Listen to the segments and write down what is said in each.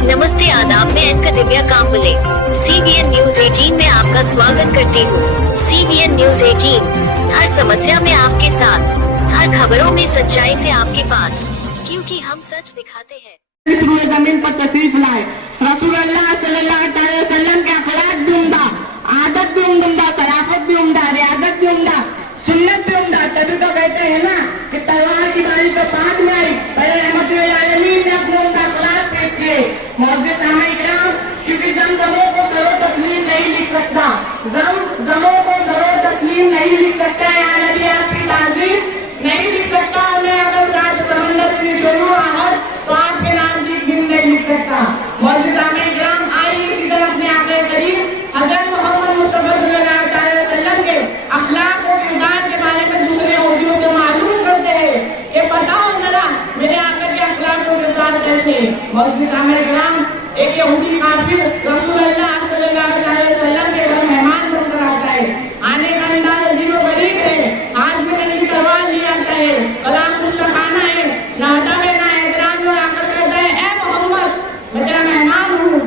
नमस्ते आदाब, मैं anchor Divya Kamble CBN news 18 में आपका स्वागत करती हूँ। CBN न्यूज 18 हर समस्या में आपके साथ, हर खबरों में सच्चाई से आपके पास, क्योंकि हम सच दिखाते हैं। जमीन पर तशरीफ लाए, रसूलुल्लाह सल्लल्लाहु अलैहि वसल्लम के अखलाक भी उम्दा, आदत भी उम्दा, शराफत भी उम्दा, रियाजत भी उम्दा, सुन्नत भी उम्दा। तभी तो कहते हैं ना कि तलवार की बारी तो पांच में आई, पहले रहमतुल आलमीन ने अपने उनका अखलाक पेश किए। मौजूद सामने किराम, क्योंकि जमों को सरो तस्लीम नहीं लिख सकता, जमों को सरो तस्लीम नहीं लिख सकता है, या नबी आपकी ताज़ीम नहीं लिख सकता। मैं अगर साथ समंदर में छोड़ूं आहट, तो आपके नाम की गिन नहीं लिख सकता। मौजूद सामने किराम, आइए इसी तरह अपने आगे करीब हज़रत मोहम्मद मुस्तफा सल्लल्लाहु अलैहि वसल्लम के अखलाक और किरदार के बारे में दूसरे यहूदियों से मालूम करते हैं कि बताओ जरा मेरे आका के अखलाक और किरदार कैसे। मौजूद सामने किराम, एक यहूदी काफिर रसूलुल्लाह सल्लल्लाहु अलैहि वसल्लम के घर मेहमान बनकर आता है। आने का अंदाज अजीब व गरीब है, हाथ में नंगी तलवार लिए आता है, कलाम मुस्तफाना है, नहाता बहना है, इकराम में आकर कहता है, ए मोहम्मद, मैं तेरा मेहमान हूँ,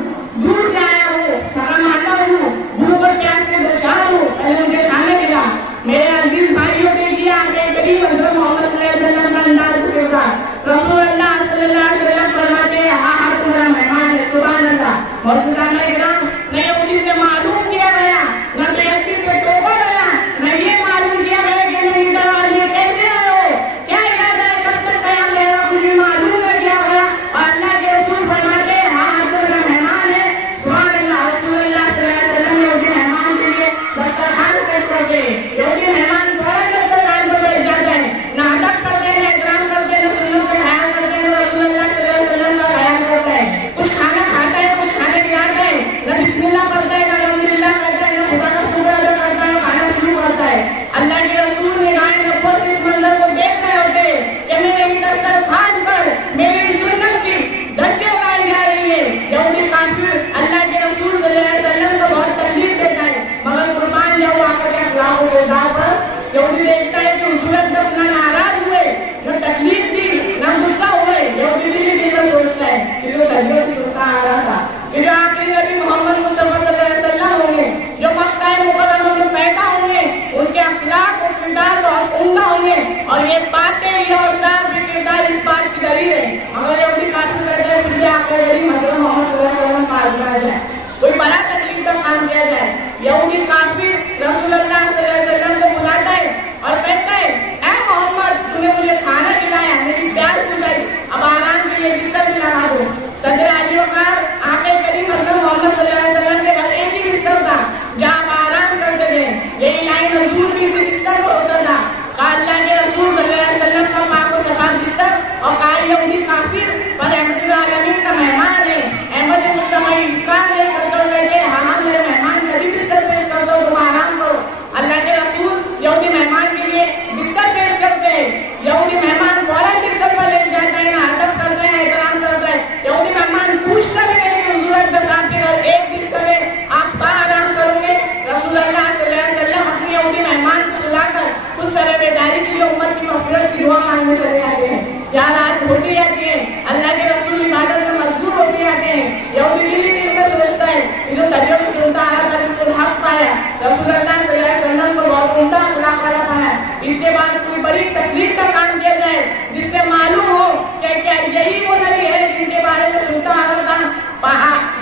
दूर से आया हूँ, सलाम आता हूँ, भूख और प्यास से बेचार हूँ, पहले मुझे खाने मिला। मेरे अजीज भाइयों के लिए आगे करीब हज़रत मोहम्मद सल्लल्लाहु अलैहि वसल्लम का अंदाज होगा। रसूलुल्लाह सल्लल्लाहु अलैहि वसल्लम फरमाते हैं, हाँ हाँ तुम्हारा मेहमान है, सुभान अल्लाह। और खुदावंद इकराम, न यहूदी से मालूम किया गया, न बेइज्जती पे टोका गया, न ये मालूम किया गया कि नंगी तलवार लिए कैसे आए हो, क्या इरादा है, कब तक कयाम रहेगा, मुझे मालूम है क्या होगा। और अल्लाह के रसूल फरमाते हैं, हाँ हाँ तुम्हारा मेहमान है, सुभान अल्लाह। रसूलुल्लाह सल्लल्लाहु अलैहि वसल्लम ने उनके मेहमान के लिए दस्तरखान पेश करते हैं। यहूदी मेहमान फौरन दस्तरखान पर बैठ जाते हैं, न अदब करते हैं, न इकराम करते हैं, न सुन्नत का ख्याल करते हैं, रसूलुल्लाह सल्लल्लाहु अलैहि वसल्लम का ख्याल करता है। कुछ खाना खाता है, कुछ खाने खिलाता है, न बिस्मिल्लाह पढ़ता है, न अल्हम्दुलिल्लाह कहता है, न खुदा का शुक्र अदा करता है, खाना शुरू करता है। अल्लाह के रसूल निगाहें नबूवत से इस मंजर को देख रहे होते हैं कि मेरे इस दस्तरखान पर मेरी सुन्नत की धज्जियां उड़ाई जा रही है। यहूदी काफिर अल्लाह के रसूल सल्लल्लाहु अलैहि वसल्लम को बहुत तकलीफ देता है, मगर कुर्बान जाओ आकर के अखलाक और किरदार पर यहूदी देखता है कि हुजूर अक़दस न नाराज हुए, न तकलीफ दी, न गुस्सा हुए। यहूदी दिल में सोचता है कि जो सदियों से सुनता आ रहा था कि जो आखिरी नबी मोहम्मद मुस्तफा सल्लल्लाहु अलैहि वसल्लम होंगे, जो मक्का मुकर्रमा में पैदा होंगे, उनके अखलाक और किरदार बहुत उम्दा होंगे। और ये बातें, ये औसाफ, ये किरदार इस बात की दलील है। अगर यहूदी काफिर कहते हैं फिर भी आकर गरीब हज़रत मोहम्मद सल्लल्लाहु अलैहि वसल्लम का आजमाया जाए, कोई बड़ा तकलीफ का काम किया जाए। यहूदी काफिर रसूलुल्लाह सल्लल्लाहु अलैहि वसल्लम को बुलाता है और कहता है, ऐ मोहम्मद, तूने मुझे खाना खिलाया, मेरी प्यास बुझाई, अब आराम के लिए बिस्तर भी लगा दो। सदर आली वकार आके करीब हज़रत मोहम्मद सल्लल्लाहु अलैहि वसल्लम के घर एक ही बिस्तर था जहाँ आप आराम करते थे। यही लाइन नजूर भी इसी बिस्तर पर होता था। कहा अल्लाह के रसूल सल्लल्लाहु अलैहि वसल्लम का पाक और सफा बिस्तर, और कहा यहूदी काफिर पर रहमतुल आलमीन का मेहमान है, अहमद मुस्तफा इनकार नहीं करते हुए कहते हैं, हाँ हाँ मेरे मेहमान कभी बिस्तर पेश कर दो, तुम आराम करो। अल्लाह के रसूल यहूदी मेहमान के लिए बिस्तर पेश करते हैं। यहूदी मेहमान फौरन बिस्तर पर लेट जाता है, ना अदब करते हैं, इकराम करता है। यहूदी मेहमान पूछता भी नहीं कि हुजूर अक़दस आपके घर एक बिस्तर है, आप कहाँ आराम करोगे। रसूलुल्लाह सल्लल्लाहु अलैहि वसल्लम अपने यहूदी मेहमान को सुलाकर कुछ समय बेदारी के लिए उम्मत की मग़फ़िरत की दुआ मांगने चले जाते हैं। यहाँ रात होती जाती है, अल्लाह के रसूल इबादत में मशगूल होते जाते हैं। यहूदी दिल में सोचता है कि जो सदियों से सुनता आ रहा था बिल्कुल हक पाया, रसूलुल्लाह सल्लल्लाहु अलैहि वसल्लम को बहुत उम्दा अखलाक वाला पाया। इसके बाद कोई बड़ी तकलीफ का काम किया जाए जिससे मालूम हो कि क्या यही वो नबी है जिनके बारे में सुनता आ रहा था।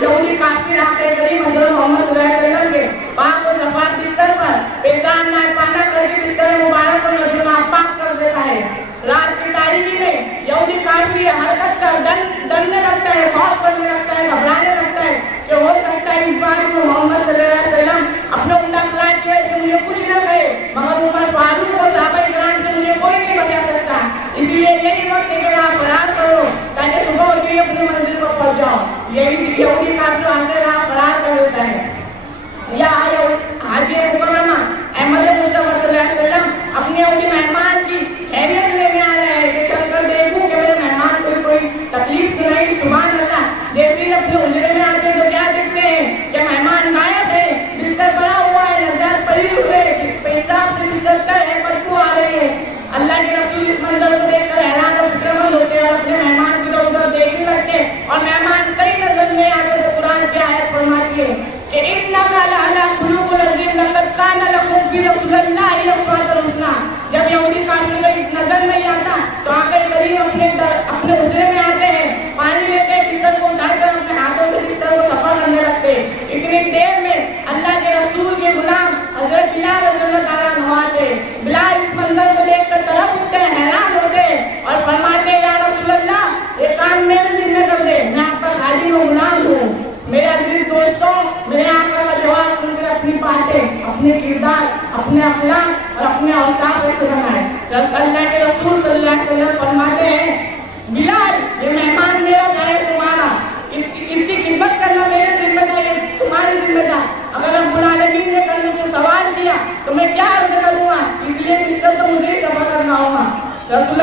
यहूदी काफिर आकर करीब हज़रत मोहम्मद सल्लल्लाहु अलैहि वसल्लम के पाक और सफा बिस्तर पर पेशाब नापाना करके बिस्तर मुबारक को नजर नापाक कर देता है। रात की तारीकी में यहूदी काफिर हरकत कर डरने लगता है, खौफ करने लगता है, घबराने लगता है कि हो सकता है इस बार मोहम्मद सल्लल्लाहु अलैहि वसल्लम अपने उम्दा अखलाक की वजह से मुझे कुछ न कहे, मगर उमर फारूक और सहाबा इकराम से मुझे कोई नहीं बचा सकता। इसलिए यही वक्त है कि आप फरार करो ताकि सुबह होते ही अपनी मंजिल पर पहुंच जाओ। यही यहूदी काफिर वहां से फरार कर देता है।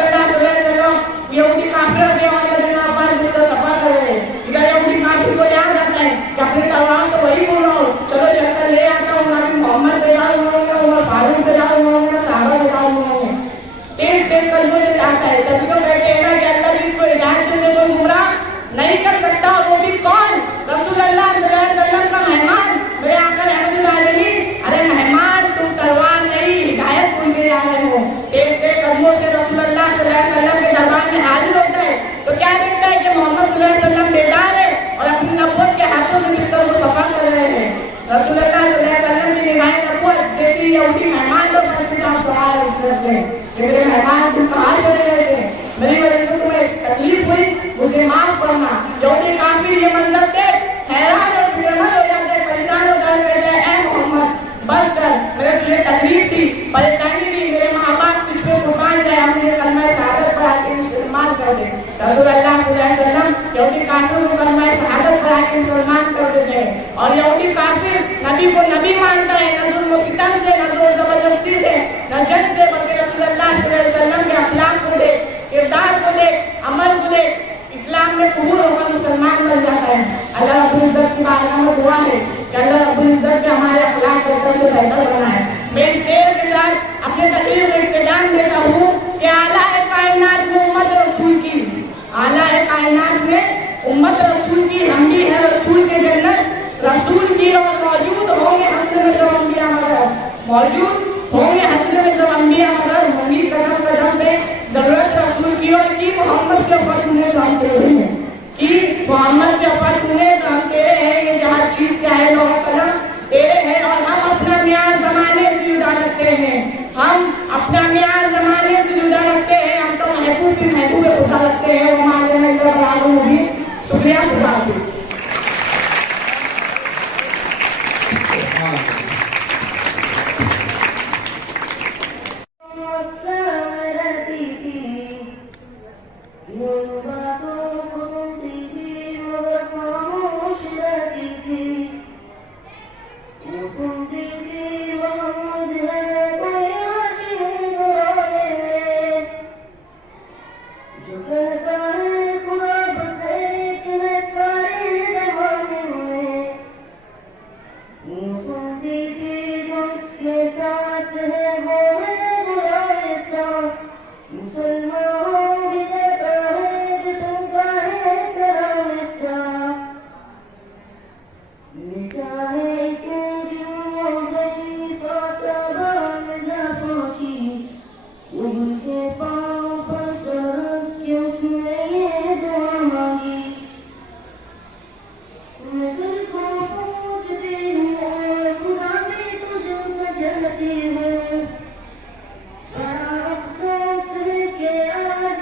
अल्लाह सल्लल्लाहु अलैहि वसल्लम यहूदी काफिरों के और मदीना पर जिसका सफर कर रहे हैं, इधर यहूदी काफिर को याद आता है कि अपने तलवार तो वही बोलो, चलो चक्कर ले आता हूँ, नबी मोहम्मद पे जाऊँ होंगे, उमर फारूक पे जाऊँ होंगे, साहबा पे जाऊँ होंगे, तेज तेज कदमों से जाता है। तभी तो कहते हैं ना कि अल्लाह जिसको हिदायत से कोई गुमराह नहीं कर सकता, और वो भी कौन? रसूल अल्लाह सल्लल्लाहु अलैहि वसल्लम का मेहमान, मेरे आका रहमतुल आलमीन। अरे मेहमान, तुम तलवार नहीं हिदायत भूल के आ रहे हो। तेज तेज कदमों से रसूल अल्लाह सल्लल्लाहु अलैहि वसल्लम के दरबार में हाजिर होता है तो क्या देखता है कि मोहम्मद सल्लल्लाहु अलैहि वसल्लम बेदार है और अपनी नबूवत के हाथों से बिस्तर को सफा कर रहे हैं। रसूल अल्लाह सल्लल्लाहु अलैहि वसल्लम की निभाई नबूवत जैसी यहूदी मेहमान लोग सवाल करते हैं कि मेरे मेहमान तुम कहाँ चले गए थे, मेरी वजह से तुम्हें तकलीफ हुई, मुझे माफ करना। यहूदी काफिर ये मंजर देख हैरान और फिक्रमंद हो जाते हैं, परेशान हो कर कहते हैं, ऐ मोहम्मद बस कर, मेरे तुझे तकलीफ दी, परेशानी दी, मेरे माँ बाप तुझ पे कुर्बान जाए, हम मुझे कलमा शहादत पढ़ा के मुसलमान कर दे। रसूल अल्लाह सल्लल्लाहु अलैहि वसल्लम यहूदी काफिर को कलमा शहादत पढ़ा के मुसलमान कर देते हैं। और यहूदी काफिर नबी को नबी मानता है, न जुल्म सितम से, न जोर जबरदस्ती से, न जंग से, बल्कि रसूल अल्लाह सल्लल्लाहु अलैहि वसल्लम के अखलाक को देख, किरदार को देख, अमल को देख, इस्लाम में कबूल होकर मुसलमान बन जाता है। अल्लाह रब्बुल इज्जत की बारगाह में दुआ है कि अल्लाह रब्बुल इज्जत के हमारे अखलाक को बेहतर से बेहतर बनाए। मैं इस शेर के साथ अपने तकरीर में इख्तिताम देता हूँ कि आला है कायनात में उम्मत रसूल की, आला है कायनात में उम्मत रसूल की, हम भी है रसूल के जन्नत रसूल की, और मौजूद होंगे हस्र में सब अंबिया मगर, मौजूद होंगे हस्र में सब अंबिया मगर, होंगी कदम कदम पे जरूरत रसूल की, और की मोहम्मद से फर्क उन्हें तो हम तेरे हैं, कि मोहम्मद से फर्क उन्हें तो हम तेरे हैं। ये जहाँ चीज क्या है लोगों कदम तेरे हैं, और हम अपना म्यार जमाने से जुदा रखते हैं, हम अपना म्यार जमाने से जुदा रखते हैं, हम तो महबूब भी महबूब खुदा रखते हैं। वो हमारे भी शुक्रिया, खुदा हाफिज़। बड़ा अफसोस है कि आज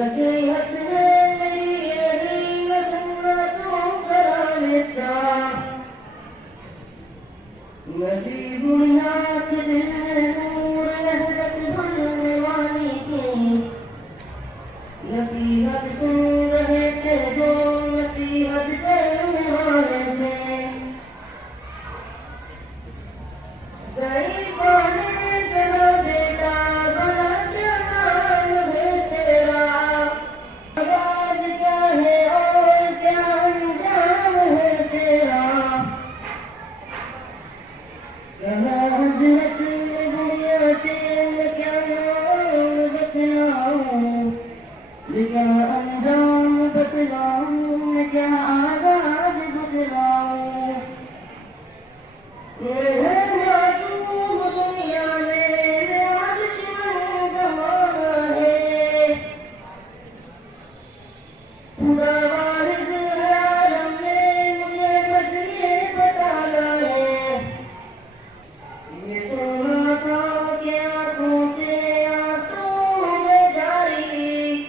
نصیحت ہے میری یہ دل میں سننا تو کرانے کا نبی بنیاد دل نور وحدت بننے والی کی نصیحت سن رہے تھے جو نصیحت کرنے والے تھے صحیح پانے تیرا بیٹا بڑا کیا نام ہے تیرا آواز کیا ہے اور کیا انجام ہے تیرا کہاں حضرت دنیا سے کیا نام بتلاؤں کیا انجام بتلاؤں کیا آواز بتلاؤں معصوم دنیا میں آج چمن گوانا ہے خدا واحد عالم نے مجھے بس یہ بتانا ہے یہ سونا تھا کہ آنکھوں سے آنسو میں جاری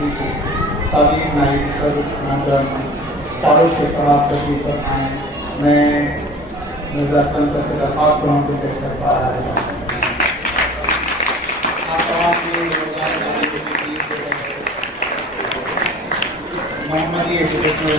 यूनिवर्सिटी के सभी नाइट सर फारूक के सवाल तशरीफ पर आए। मैं मिर्जा असलम सर से दरख्वास्त करूँ कि पेश कर पा रहा है। मोहम्मदी एजुकेशनल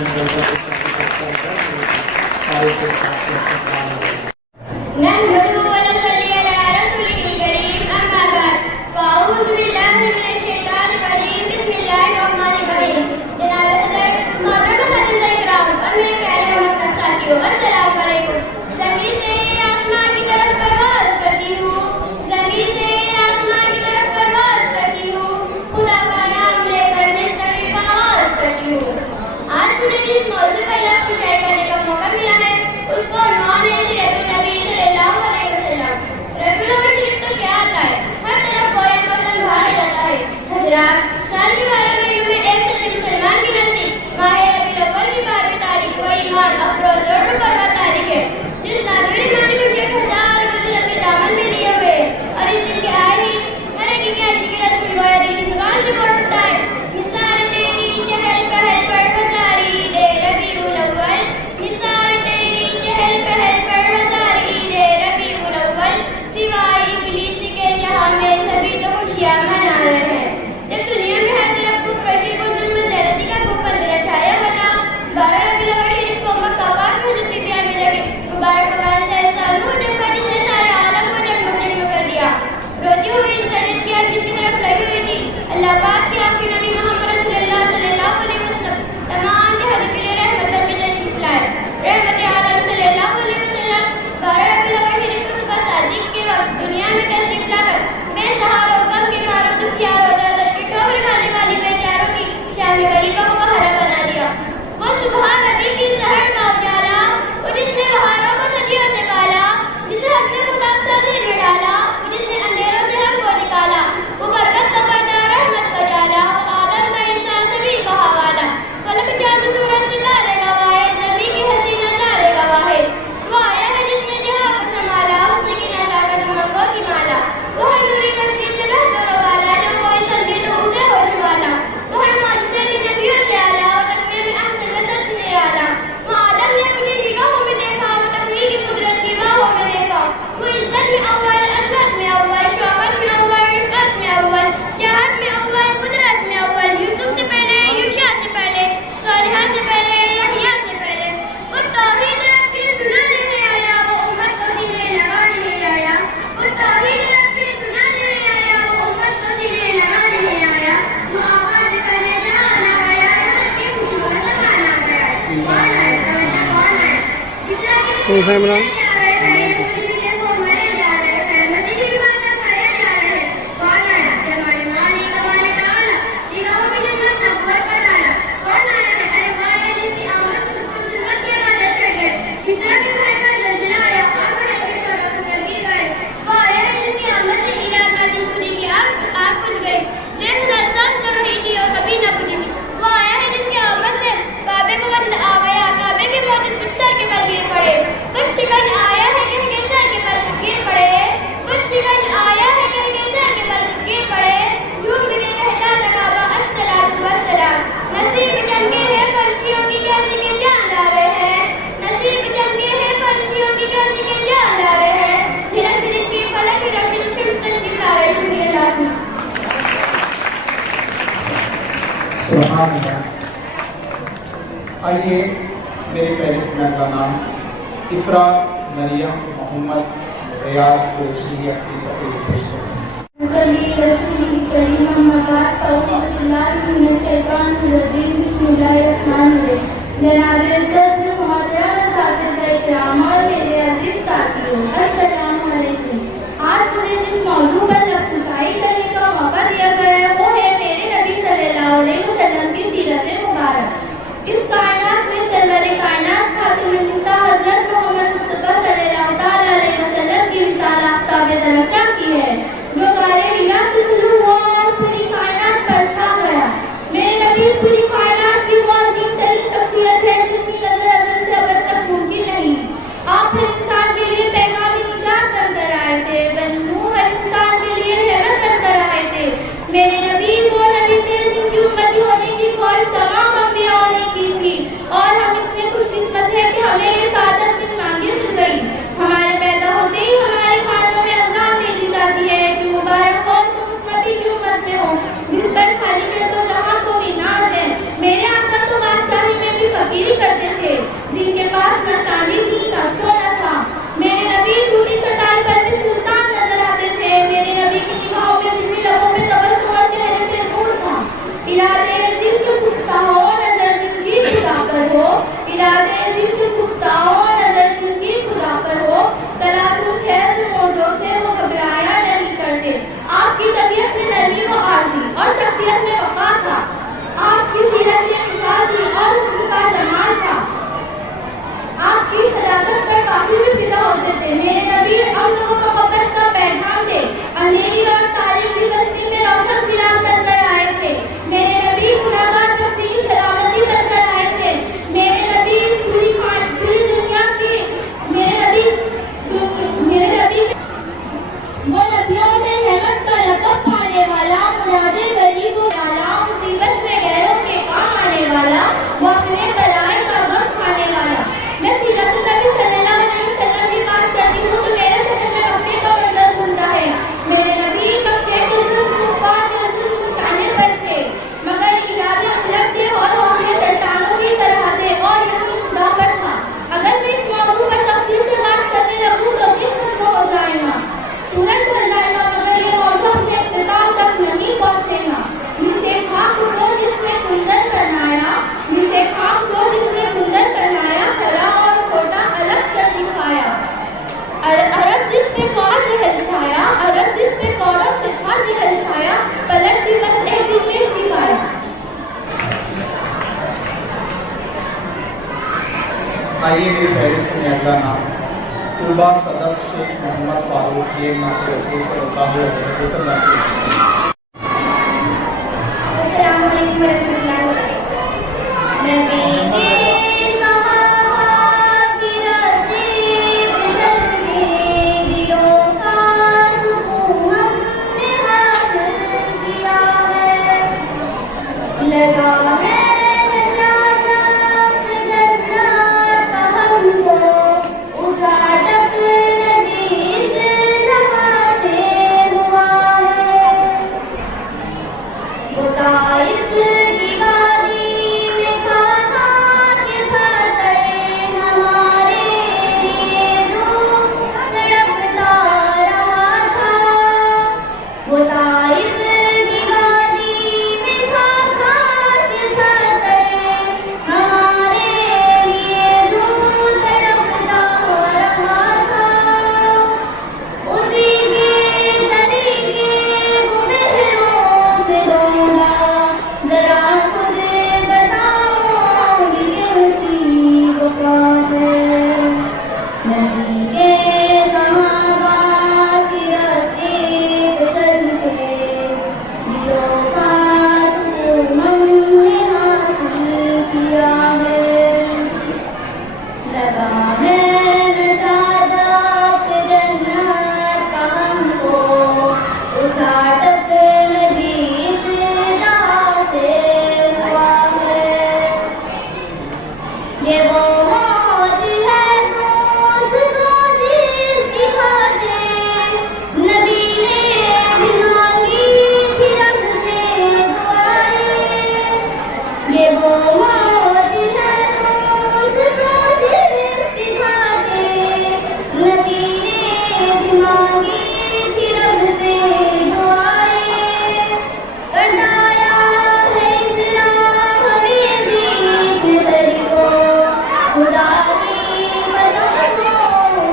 आइए मेरे फहरिस्त में का नाम इफ्रा मरियम मोहम्मद रियाज कोशी अपनी तकरीर पेश आज मुझे जिस मौजू पर रफ्ताई करने का मौका दिया गया है वो है मेरे नबी सल्लल्लाहु अलैहि वसल्लम की सीरत मुबारक। इस कायनात में सरवर कायनात खातून निसा हजरत मोहम्मद मुस्तफा सल्लल्लाहु अलैहि वसल्लम की मिसाल आफ्ताब दरख्ता की है जो गारे हिला से शुरू हुआ और पूरी कायनात पर छा गया। मेरे नबी पूरी कायनात की वो अजीम तरीन शख्सियत है जिसकी नजर آئیے میری فہرست میں اگلا نام طلبہ صدر شیخ محمد فاروق، یہ نام رسول صلی اللہ علیہ وسلم کی السلام علیکم ورحمۃ اللہ وبرکاتہ۔ نبی کے صحابہ کی راستے پہ چل کے دلوں کا سکون ہم نے حاصل کیا ہے، لگا ہے نشہ نام سے جنت کا ہم کو، اچھاٹک ندی سے جہاں سے ہوا ہے، وہ طائف کی وادی میں کھانا کے پتھر ہمارے لیے جو تڑپتا رہا تھا، وہ طائف کی وادی میں کھانا کے پتھر ہمارے لیے جو تڑپتا رہا تھا، اسی کے طریقے وہ بہروں سے ہوگا، ذرا خود بتاؤ یہ نصیب کا ہے۔ نبی کے صحابہ کی راستے پہ چل کے دلوں کا سکون ہم نے حاصل کیا ہے، لگا ہے نشہ جب سے جنت کا ہم کو، اچھاٹک ندی سے جہاں سے ہوا ہے، یہ وہ موت ہے دوستوں جس کی خاطر نبی نے بھی مانگی تھی رب سے دعائیں، یہ وہ موت ہے دوستوں جس کی خاطر نبی نے بھی مانگی تھی رب سے دعائیں، کٹایا ہے اس راہ ہمیں دین سر کو، خدا کی قسم کو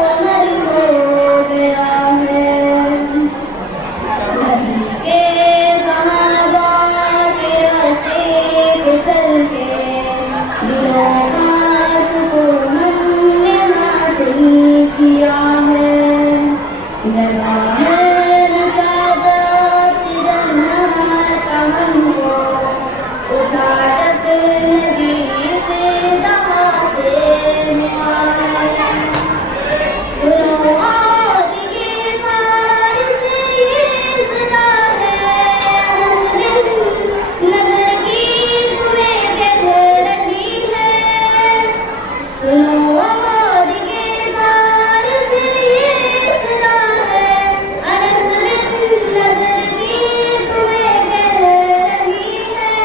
عمل ہو گیا ہے۔ نبی کے صحابہ کے راستے پہ چل کے دلوں کا سکون ہم نے حاصل کیا ہے، لگا ہے نشہ جب سے جنت کا ہم کو، اچھاٹک ندی سے جہاں سے ہوا ہے، سنو عہد کے پار سے یہ صدا ہے، نظر کی تمہیں کہہ رہی ہے، سنو عہد کے پار سے یہ صدا ہے، نظر کی تمہیں کہہ رہی ہے،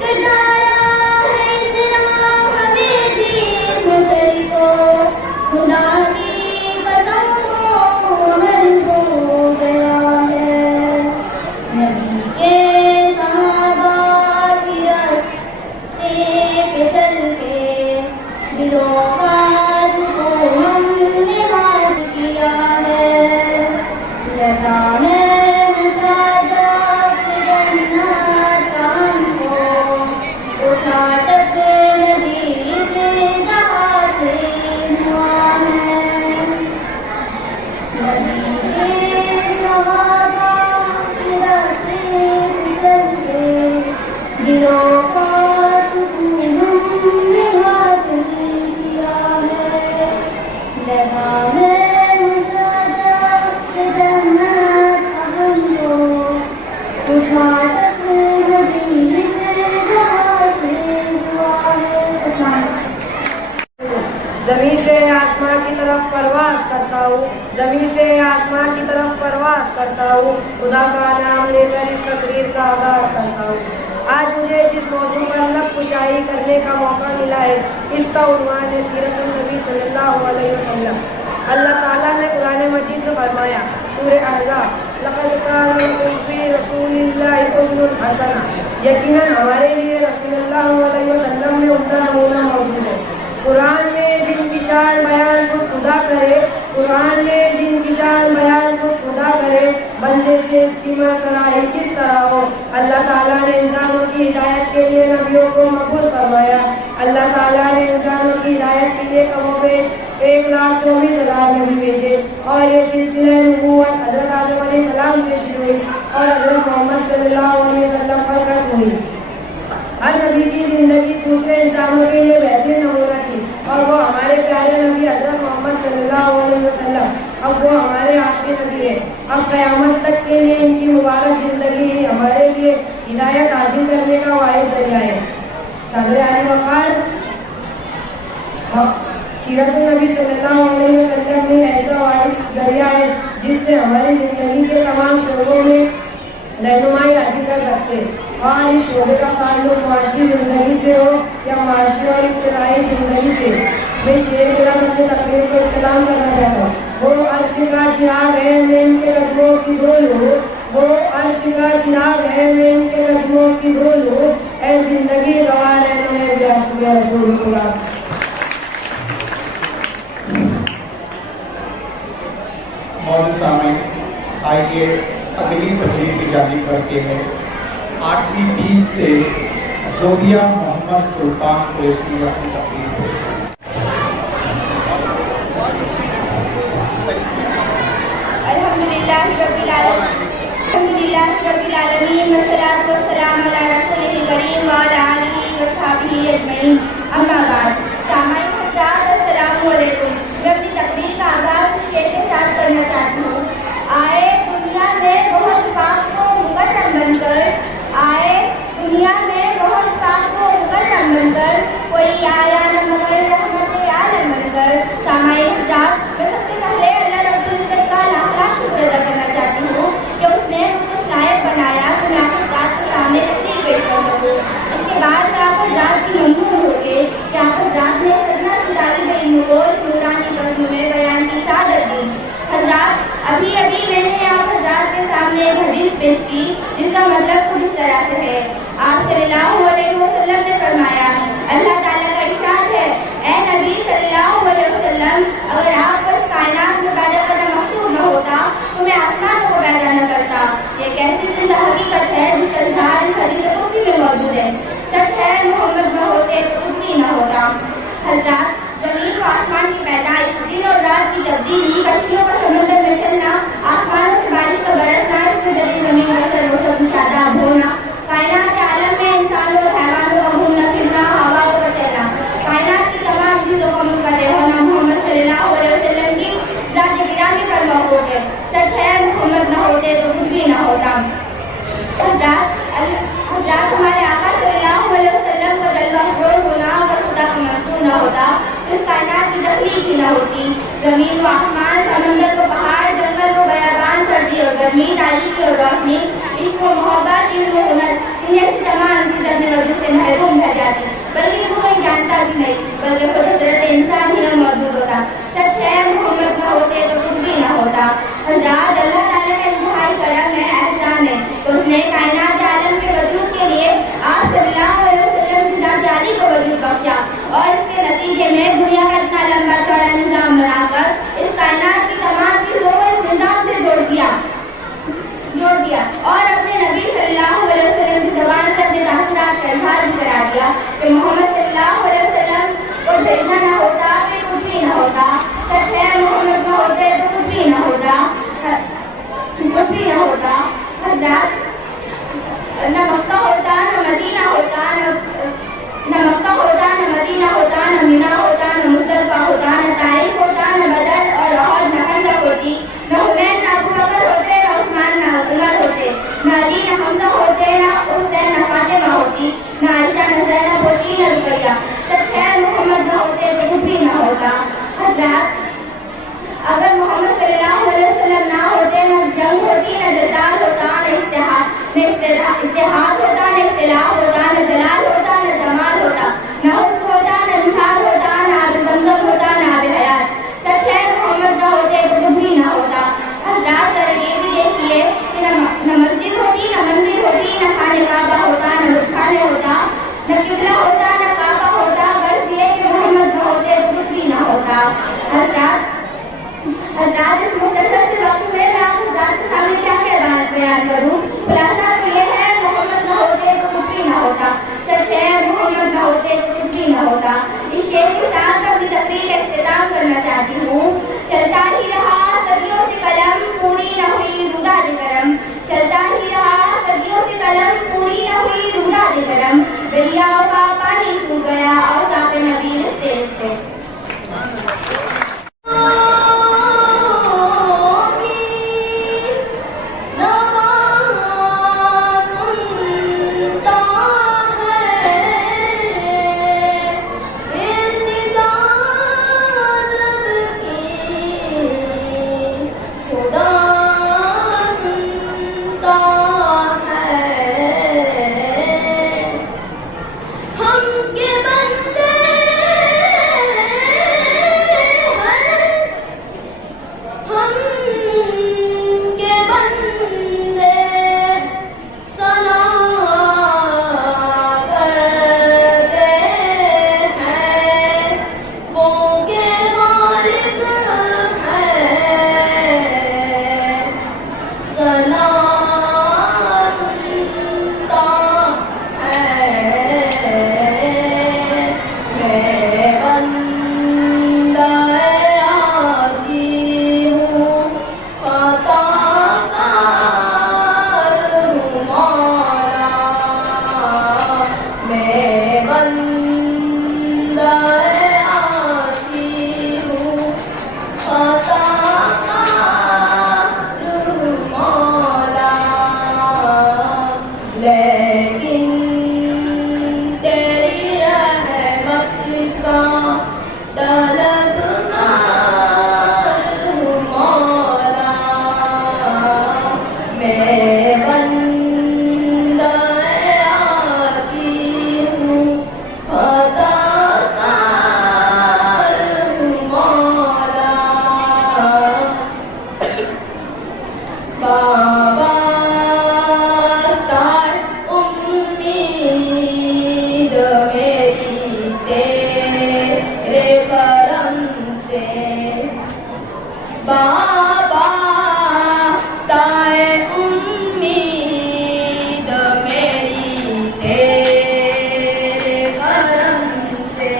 کٹایا ہے اس راہ ہمیں دین سر کو، خدا کی قسم کو عمل ہو گیا ہے۔ نبی کے صحابہ کی راستے پہ چل کے دلوں کا سکون ہم نے حاصل کیا ہے، لگا ہے نشہ جب سے جنت کا ہم کو، اچھاٹک ندی سے جہاں سے ہوا ہے، نبی کے صحابہ کے راستے پہ چل کے دلوں کا سکون ہم نے حاصل کیا ہے، لگا ہے نشہ جب سے جنت کا ہم کو، اچھاٹک ندی سے جہاں سے ہوا ہے۔ زمین سے آسمان کی طرف پرواز کرتا ہوں، زمین سے آسمان کی طرف پرواز کرتا ہوں، خدا کا نام لے کر اس تقریر کا آغاز کرتا ہوں۔ آج مجھے جس موضوع پر لب کشائی کرنے کا موقع ملا ہے، اس کا عنوان ہے سیرت النبی صلی اللہ علیہ وسلم۔ اللہ تعالیٰ نے قرآن مجید میں فرمایا، سورہ احزاب، لقد کان لکم فی رسول اللہ اسوۃ حسنہ، یقیناً ہمارے لیے رسول اللہ علیہ وسلم میں عمدہ نمونہ موجود ہے۔ قرآن میں جن کی شان بیان کو خدا کرے، قرآن میں جن کی شان بیان کو خدا کرے، بندے سے اس کی صلاحیت کس طرح ہو۔ اللہ تعالیٰ نے انسانوں کی ہدایت کے لیے نبیوں کو مبعوث فرمایا۔ अल्लाह ताला ने इंसानों की हिदायत के लिए कमोबेश 1,24,000 नबी भेजे और ये सिलसिला नबूवत हजरत आदम अलैहिस्सलाम से शुरू हुई और हजरत मोहम्मद सल्लल्लाहु अलैहि वसल्लम पर खत्म हुई। हर नबी की जिंदगी दूसरे इंसानों के लिए बेहतरीन नमूना थी और वो हमारे प्यारे नबी हजरत मोहम्मद सल्लल्लाहु अलैहि वसल्लम अब वो हमारे आखिरी नबी है। अब क़यामत तक के लिए इनकी मुबारक जिंदगी ही हमारे लिए हिदायत हासिल करने का वाहिद जरिया है। सदर आली वक़ार सीरत नबी सल्लल्लाहु अलैहि वसल्लम में ऐसा वाहिद जरिया है जिससे हमारी जिंदगी के तमाम शोबों में रहनुमाई हासिल कर सकते हैं और इस शोबे का ताल्लुक माशी जिंदगी से हो या माशी और इब्तिदाई जिंदगी से। मैं शेर के नाम अपनी तकरीर को इख्तिताम करना चाहता हूँ। वो अर्श का चिराग है मैं इनके कदमों की धूल हूँ, वो अर्श का चिराग है मैं इनके कदमों की धूल हूँ, ऐ जिंदगी गवा रहने में व्यासुया रसूलुल्लाह। मौजूद सामईन, आइए अगली तकरीर की जानिब बढ़ते हैं। 8वीं टीम से जोबिया मोहम्मद सुल्तान कुरैशी अपनी तकरीर पेश करें। अल्हम्दुलिल्लाहि रब्बिल आलमीन वस्सलातु वस्सलामु अला रसूलिल करीम व अला आलिहि व सहाबिहि अजमईन। अम्मा बाद, सामाईन हज़रात, अस्सलामु अलैकुम। मैं अपनी तकरीर का आगाज़ शेर के साथ करना चाहती हूँ। आए दुनिया में बहुत पाक को मुकद्दम बनकर, आए दुनिया में बहुत पाक को मुकद्दम बनकर, कोई आया न मगर रहमत आलम बनकर। सामाईन हज़रात, मैं सबसे पहले अल्लाह रब्बुल इज़्ज़त का लाख शुक्र अदा करना चाहती हूँ कि उसने मुझे इस लायक बनाया कि मैं आपके साथ के सामने तकरीर पेश कर सकूँ। इसके बाद मैं आपको रात की ममनून होके कि आपको रात में सजना सुधारी गई को नूरानी कदम में बयान की सादत दी। हज़रात, अभी अभी मैंने आप हज़रात के सामने एक हदीस पेश की जिसका मतलब कुछ इस तरह से है। आप सल्लल्लाहु अलैहि वसल्लम ने फरमाया, अल्लाह ताला का इरशाद है, ऐ नबी सल्लल्लाहु अलैहि वसल्लम, अगर आप बस कायनात में पैदा करना मकसूद न होता तो मैं आसमानों को पैदा न करता। ये कैसी जिंदा हकीकत है जिसका इज़हार इस हदीस कुदसी में मौजूद है। सच है, मोहम्मद न होते तो कुछ भी न होता। हज़रात, ज़मीन व आसमान की पैदाइश, दिन और रात की तब्दीली, कश्तियों का समुद्र में चलना, आसमान से बारिश का बरसना, इसमें जमीन जमीन का सर्वोच्च मुशादाब होना, कायनात के आलम में इंसानों और हैवानों का घूमना फिरना, हवाओं का चलना, कायनात की तमाम चीज़ों का मुकद्दर होना मोहम्मद सल्लल्लाहु अलैहि वसल्लम की ज़ात गिरामी पर मौजूद है। सच है, मोहम्मद न होते तो कुछ भी न होता। हज़रात, हमारे आका सल्लल्लाहु अलैहि वसल्लम का जलवा अफरोज़ होना अगर खुदा का मंसूर न होता तो इस कायनात की तख्लीक ही न होती। ज़मीन व आसमान, समंदर व पहाड़, जंगल व बयाबान, सर्दी और गर्मी, तारीकी और रोशनी, इश्क व मोहब्बत, इल्म व हुनर, इन जैसी तमाम चीज़ें अपने वजूद से महरूम रह जाती, बल्कि वो कोई जानता भी नहीं, बल्कि खुद हज़रत इंसान ही न मौजूद होता। सच है, मोहम्मद न होते तो कुछ भी न होता। हज़रात, अल्लाह ताला का इंतहाई करम है, एहसान है तो उसने कायनात आलम के वजूद के लिए आप सल्लल्लाहु अलैहि वसल्लम की ज़ात जारी को वजूद बख्शा और इसके नतीजे में दुनिया का इतना लंबा चौड़ा निज़ाम बनाकर इस कायनात की तमाम चीज़ों को इस निज़ाम से जोड़ दिया और अपने नबी सल्लल्लाहु अलैहि वसल्लम की ज़बान से अपने तासुरात का इज़हार भी करा दिया कि मोहम्मद सल्लल्लाहु अलैहि वसल्लम को भेजना न होता कि कुछ भी न होता। सच है, मोहम्मद न होते तो कुछ भी न होता, कुछ भी न होता। हज़रात, न मक्का होता, न मदीना होता, न मक्का होता, न मदीना होता, न मीना होता, न मुज़दलिफ़ा होता, न ताइफ होता, न बदर और उहद, न खंदक होती, न हुनैन, न अबू बकर होते, न उस्मान, न उमर होते, न अली, न हमज़ा होते, न हुसैन, न फातिमा होती, न आयशा, न ज़ैनब होती, न रुक़ैया। सच है, मोहम्मद न होते तो कुछ भी न होता। हज़रात, अगर मोहम्मद सल्लल्लाहु अलैहि वसल्लम ना होते न जंग होती, न जदाल होता, न इत्तेहाद होता, न इख्तिलाफ होता, न जलाल होता, न जमाल होता, न हुस्न होता, न निखार होता, न आब ज़मज़म होता, न आब हयात। सच है, मोहम्मद न होते तो कुछ भी न होता। हज़रात, जरा ये भी देखिए कि न मस्जिद होती, न मंदिर होती, न खाने काबा होता, न रुखाने होता, न किबला होता, न काबा होता, बस ये कि मोहम्मद न होते तो कुछ भी न होता। हज़रात, इस मुख्तसर से वक्त में मैं आपको ज़ात के सामने क्या क्या बयान करूँ। खुलासा तो ये है, मोहम्मद न होते तो कुछ भी न होता। میں بندہ عاصی ہوں عطا کار مولا لیکن تیری رحمت کا طلبگار مولا میں بندہ عاصی ہوں عطا کار مولا بابا تار امید میری تیرے کرم سے بابا تار امید میری تیرے کرم سے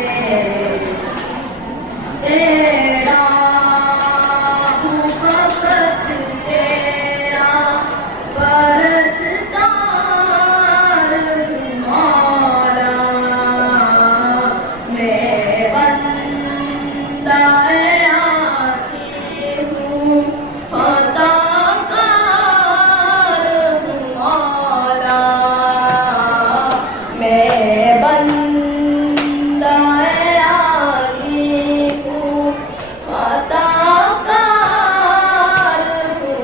تیرا ہوں فقط تیرا پرستار مولا میں بندہ عاصی ہوں عطا کار مولا میں بندہ عاصی ہوں عطا کار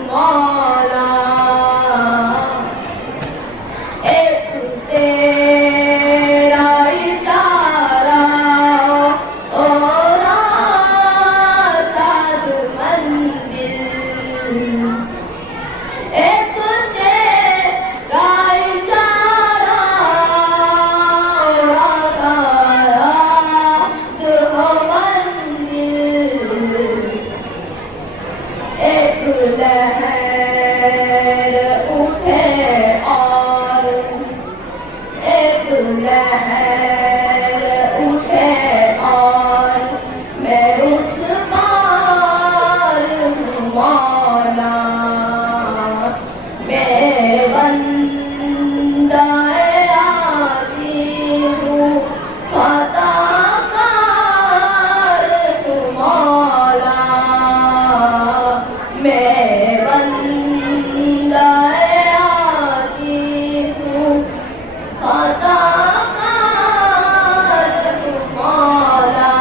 مولا ایک تیرا اشارہ اور آزاد منزل ایک تیرا اشارہ اور آزاد منزل ایک لہر اٹھے اور ایک لہر اٹھے اور میں اس پار ہوں مولا میں بندہ عاصی ہوں عطا کار مولا میں بندہ عاصی ہوں عطا کار مولا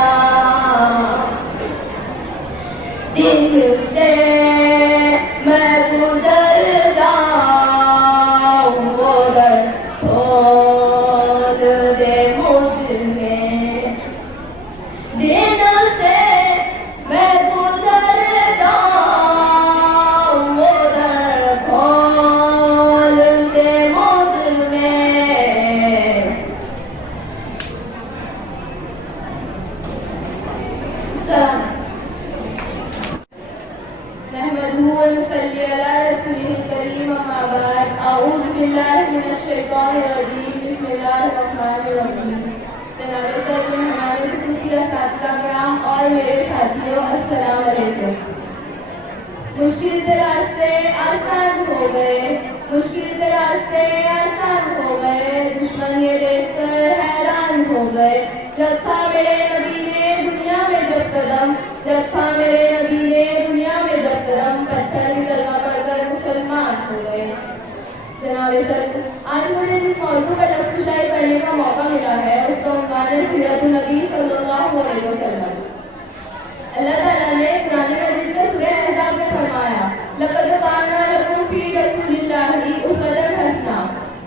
دن سے میں گزر جاؤں گزر چھوڑ دے مجھ میں دن سے میں گزر جاؤں گزر کھول دے مجھ میں نحمده ونصلي على رسوله الكريم أما بعد أعوذ بالله من الشيطان الرجيم بسم الله الرحمن الرحيم جناب صدر ہمارے سلسلہ اساتذہ کرام اور میرے ساتھیوں السلام علیکم مشکل سے راستے آسان ہو گئے مشکل سے راستے آسان ہو گئے دشمن یہ دیکھ کر حیران ہو گئے جب تھا میرے نبی نے دنیا میں جب قدم جب تھا میرے نبی نے دنیا میں جب قدم پتھر بھی کلمہ پڑھ کر مسلمان ہو گئے جناب صدر آج مجھے جس موضوع پر تفصیل کرنے کا موقع ملا ہے اس کا عنوان ہے سیرت النبی صلی اللہ علیہ وسلم اللہ تعالیٰ نے قرآن مجید میں سورہ احزاب میں فرمایا لقد کان لکم فی رسول اللہ اسوۃ حسنہ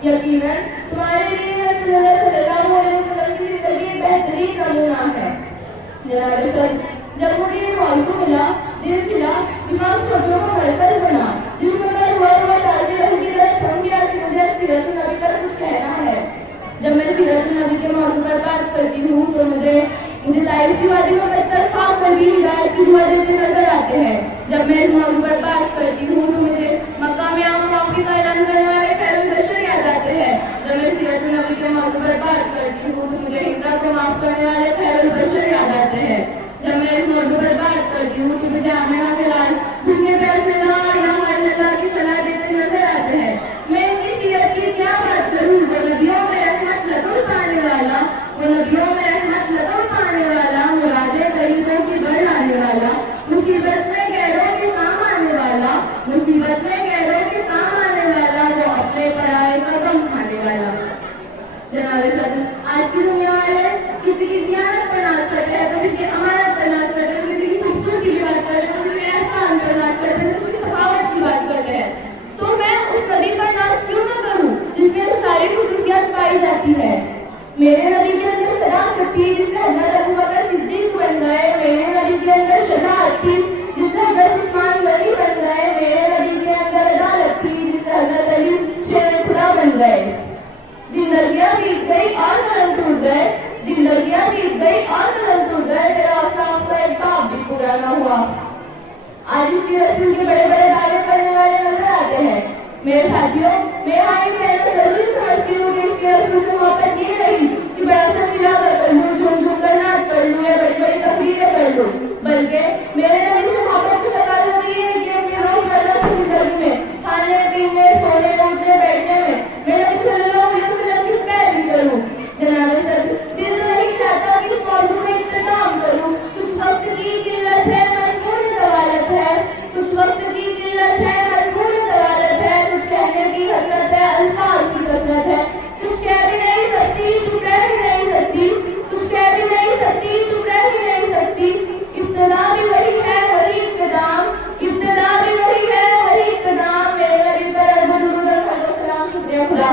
یقیناً تمہارے لیے رسول اللہ صلی اللہ علیہ وسلم کی زندگی بہترین نمونہ ہے جناب صدر جب مجھے یہ موضوع ملا دل کھلا دماغ سوچوں کو مرکز بنا جس میں میں ہوا ڈالتی رہوں کی طرح تھم گیا کہ مجھے سیرت النبی پر کچھ کہنا ہے جب میں سیرت النبی کے موضوع پر بات کرتی ہوں تو مجھے طائف کی وادی میں بہتر خاک کر بھی ہدایت کی دعا دیتے نظر آتے ہیں جب میں اس موضوع پر بات کرتی ہوں تو مجھے مکہ میں عام معافی کا اعلان کرنے والے خیر البشر یاد آتے ہیں جب میں سیرت النبی کے موضوع پر بات کرتی ہوں تو مجھے ہندا کو معاف کرنے والے خیر البشر یاد آتے ہیں جب میں اس موضوع پر بات کرتی ہوں تو مجھے آمنہ کے لال دنیا پیر سے لا الہ الا اللہ کی صلاح دیتے نظر آتے ہیں میں ان کی سیرت کی کیا بات کروں جو نبیوں میں رحمت لطف پانے मेरे नबी के अंदर सदाकत थी जिससे हज़रत अबू बकर सिद्दीक बन गए। मेरे नबी के अंदर शजाअत थी जिससे हज़रत उस्मान गनी बन गए। मेरे नबी के अंदर अदालत थी जिससे हज़रत अली शेर खुदा बन गए। जिंदगियां बीत गई और कलम टूट गए, जिंदगियां बीत गई और कलम टूट गए, मेरा आसाम का एक बाप भी पूरा न हुआ। आज इसकी रसूल के बड़े बड़े दावे करने वाले नजर आते हैं। मेरे साथियों, मैं आई मैं जरूरी समझती हूँ कि इसके रसूल को मोहब्बत ये नहीं कि बड़ा सा चिल्ला कर लूँ, झूम झूम कर नाच कर लूँ या बड़ी बड़ी तकरीरें कर लूँ, बल्कि मेरे नबी से मोहब्बत की तकाज़ा ये है कि अपनी रोज़मर्रा की जिंदगी में खाने पीने सोने उठने बैठने में मेरे नबी सल्लल्लाहु अलैहि वसल्लम की पैरवी करूँ। जनाब सर, दिल नहीं चाहता कि इस मौजूद में इख्तिताम करूँ। कुछ वक्त की किल्लत है, मजबूर दवालत है, कुछ वक्त की किल्लत है, मजबूर दवालत है, कुछ कहने की हसरत है, अल्फाज की कसरत है, कुछ कह भी नहीं सकती, चुप रह भी नहीं सकती, कुछ कह भी नहीं सकती, चुप रह भी नहीं सकती। इब्तिदा भी वही है, वही इक़्तिदाम, इब्तिदा भी वही है, वही इक़्तिदाम। मेरे नबी पर सलाम, शुक्रिया खुदा।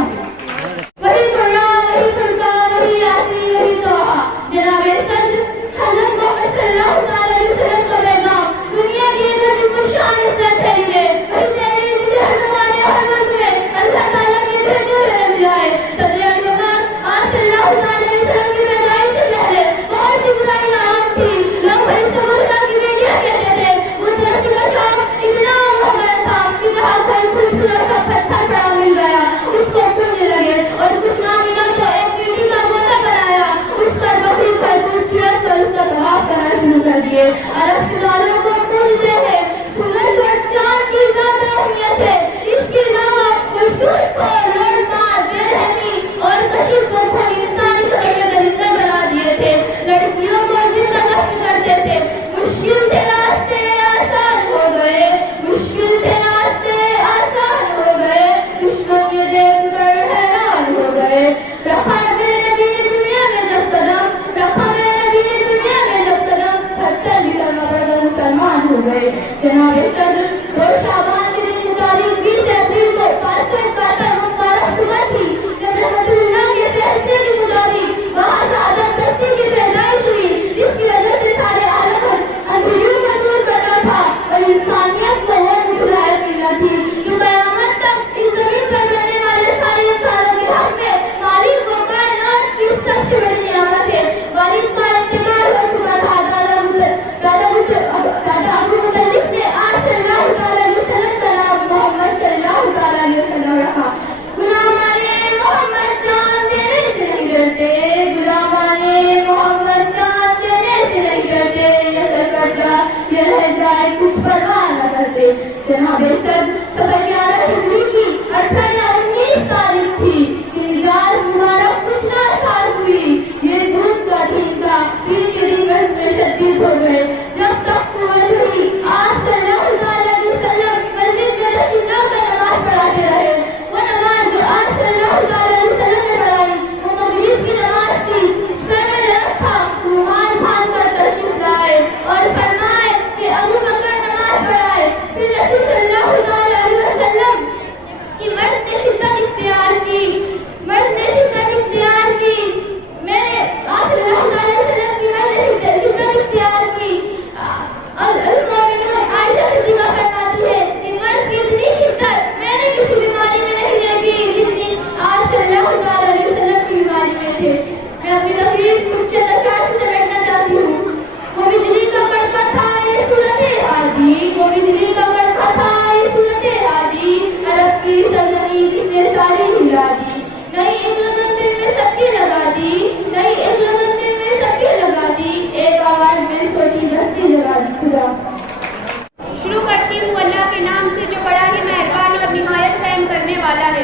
वही सुना, वही फुरका, वही यासीन, वही तौहा। जनाब सद्र हज़रत मोहम्मद सल्लल्लाहु अलैहि वसल्लम का पैगाम दुनिया की धरती को शान इज़्ज़त है लिए। वही तेरे जिसे हर ज़माने और हर वक्त में अल्लाह ताला के भेजे हुए नबी आए। सद्र अल-मकान आज सल्लल्लाहु अलैहि वसल्लम की पैदाइश से पहले बहुत सी बुराइयां आम थी। लोग फरिश्तों को खुदा की बेटियां कहते थे। उस रस्म का शौक इतना आम हो गया था कि जहाँ कोई खूबसूरत सा पत्थर पड़ा मिल गया उसको छूने लगे, और कुछ ना मिला तो एक मिट्टी का गोला बनाया, उस पर बकरी खरगोश छिड़क कर उसका तवाफ करना शुरू कर दिए। अरब से वालों को पूछते हैं सूरज और चांद की ज्यादा अहमियत है, इसके अलावा कोई सूरज को रोड मार बेरहमी और कशिश को थोड़ी इंसानी शक्ल में दरिंदा बना दिए थे। लड़कियों को जिंदा दफन करते थे। मुश्किल से रास्ते आसान हो गए, मुश्किल से रास्ते आसान हो गए, दुश्मन ये देख कर हैरान हो गए। रखा मेरे नबी ने दुनिया में जब कदम, रखा मेरे नबी ने दुनिया में जब कदम, 70 भी लगा पड़ मुसलमान हो गए। जनाब सद्र, 2 शाबान के दिन मुताबिक 20 अप्रैल को 571 मुबारक सुबह थी जब रहमतुल्लाह के फैसले के मुताबिक वहाँ शहादत बस्ती की पैदाइश हुई, जिसकी वजह से सारे आलम अंधेरियों का दूर करना था और इंसानियत को वो हिदायत मिलना थी जो क़यामत तक इस ज़मीन पर रहने वाले सारे इंसानों के हक़ में मालिक व कायनात की सबसे बड़ी नियामत है। वालिद का इंतकाल हो चुका था। दादा अबू मुतल्लिब ने आज सल्लल्लाहु अलैहि वसल्लम का नाम मोहम्मद सल्लल्लाहु अलैहि वसल्लम रखा। गुलामाने मोहम्मद चांद देने से नहीं डरते, गुलामाने मोहम्मद चांद देने से नहीं डरते, नजर करता ये रह जाए कुछ परवाह न करते। जनाब सद्र, सफर 11 हिजरी की 18 या 19 तारीख थी कि निजात मुबारक कुछ ना साल हुई। ये दूध का दिन था, ईद के दिन में शदीद हो गए। जब तक कुंवर हुई आज सल्लल्लाहु अलैहि वसल्लम मस्जिद में तशरीफ लाकर नमाज पढ़ाते रहे। वो नमाज जो आज सल्लल्लाहु अलैहि वसल्लम ने पढ़ाई वो मगरिब की नमाज थी। सर में रखा रुमाल बांध कर तशरीफ लाए और फरमाए कि अबू बकर नमाज पढ़ाए। फिर रसूल सल्लल्लाहु अलैहि वसल्लम की मर्द ने शिद्दत इख्तियार की, मर्द ने शिद्दत इख्तियार की। मैंने आज सल्लल्लाहु अलैहि वसल्लम की मर्द ने शिद्दत इख्तियार की। आयशा सिद्दीक़ा फरमाती है कि मर्द की इतनी शिद्दत मैंने किसी बीमारी में नहीं देखी जितनी आज सल्लल्लाहु अलैहि वसल्लम की बीमारी में थे। मैं अपनी तकरीर कुछ चंद अशआर से समेटना चाहती हूँ। वो बिजली का कड़का था ये सूरत हादी, वो बिजली का कड़का था ये सूरत हादी, अरब की सल्तनत जिसने सारी हिला दी, नई एक लगन दिल में सबकी लगा दी, नई एक लगन दिल में सबकी लगा दी, एक आवाज में छोटी बस्ती जगा दी। खुदा शुरू करती हूँ अल्लाह के नाम से जो बड़ा ही मेहरबान और निहायत रहम करने वाला है।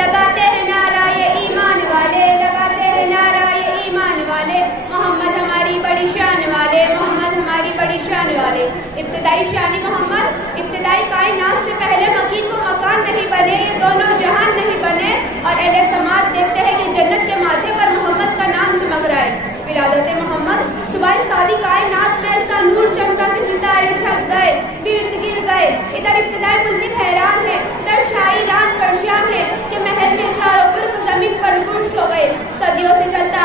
लगाते हैं नारा ये ईमान वाले, लगाते हैं नारा ये ईमान वाले, मोहम्मद हमारी बड़ी शान वाले, मोहम्मद हमारी बड़ी शान वाले। इब्तिदाई शान मोहम्मद, इब्तिदाई कायनात से पहले मकीन को मकान नहीं बने, ये दोनों जहान नहीं बने, और अहले समाज देखते हैं कि जन्नत के माथे पर मोहम्मद का नाम चमक रहा है। विलादत मोहम्मद, सुबह सारी कायनात में ऐसा नूर चमका कि सितारे छक गए, गिर्द गिर गए। इधर इब्तिदाई मुल्क हैरान है, इधर शाही रान परेशान है कि महल के चारों फर्क जमीन पर गुर्श हो गए। सदियों से चलता